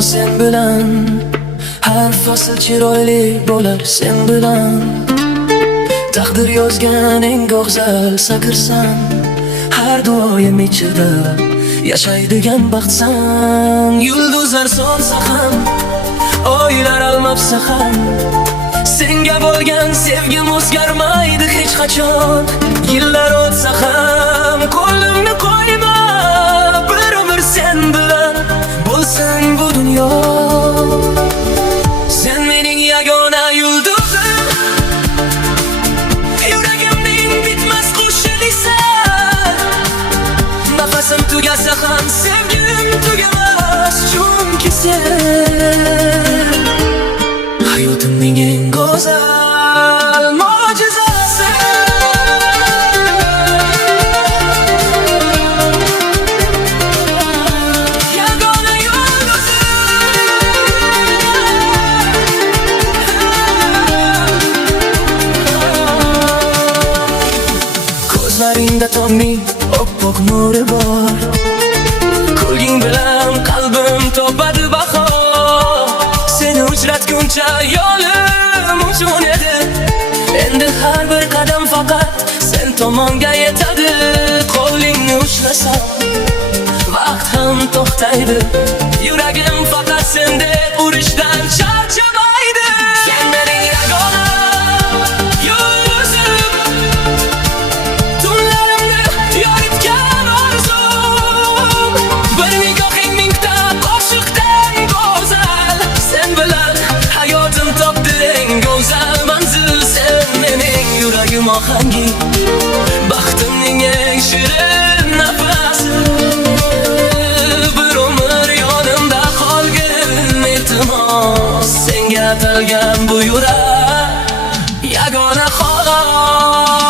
sen bilan. Har fasl chiroyli bo'lar sen bilan. Taqdir yozgan eng go'zal sakrsan. Har doim ichida yashaydigan baxtsan. Yulduzlar so'nsa ham, oylar almabsa ham, senga bo'lgan sevgim o'zgarmaydi hech qachon. Yillar o'tsa ham qo'limni qo'yma, bir umr sen bilan bo'lsin bu dunyo. Sen mening yagona yulduzim, yuragimning bitmas qo'shinisan. Nafasim tugasa ham sevgim tugamas, chunki sen hayotimning eng go'zal mo'jizasi. Yagona yulduzim, ko'zlaringda tongning oppoq nuri bor. Kulging bilan qalbim topadi bahor. Seni uchratguncha yo'lim uchun edi. Endi har bir qadam faqat sen tomonga yetadi. Qo'lingni ushlasam vaqt ham to'xtaydi. Yuragim faqat sendek urishdan charchamaydi. Sen mening yagona yulduzim, tunlarimni yoritgan orzum. Bir nigohing mingta qo'shiqdan go'zal. Sen bilan hayotim topdi eng go'zal manzil. Sen mening yuragim ohangi, baxtimning eng shirin nafasi. Bir umr yonimda qolgin iltimos, senga atalgan bu yurak yagona xolos.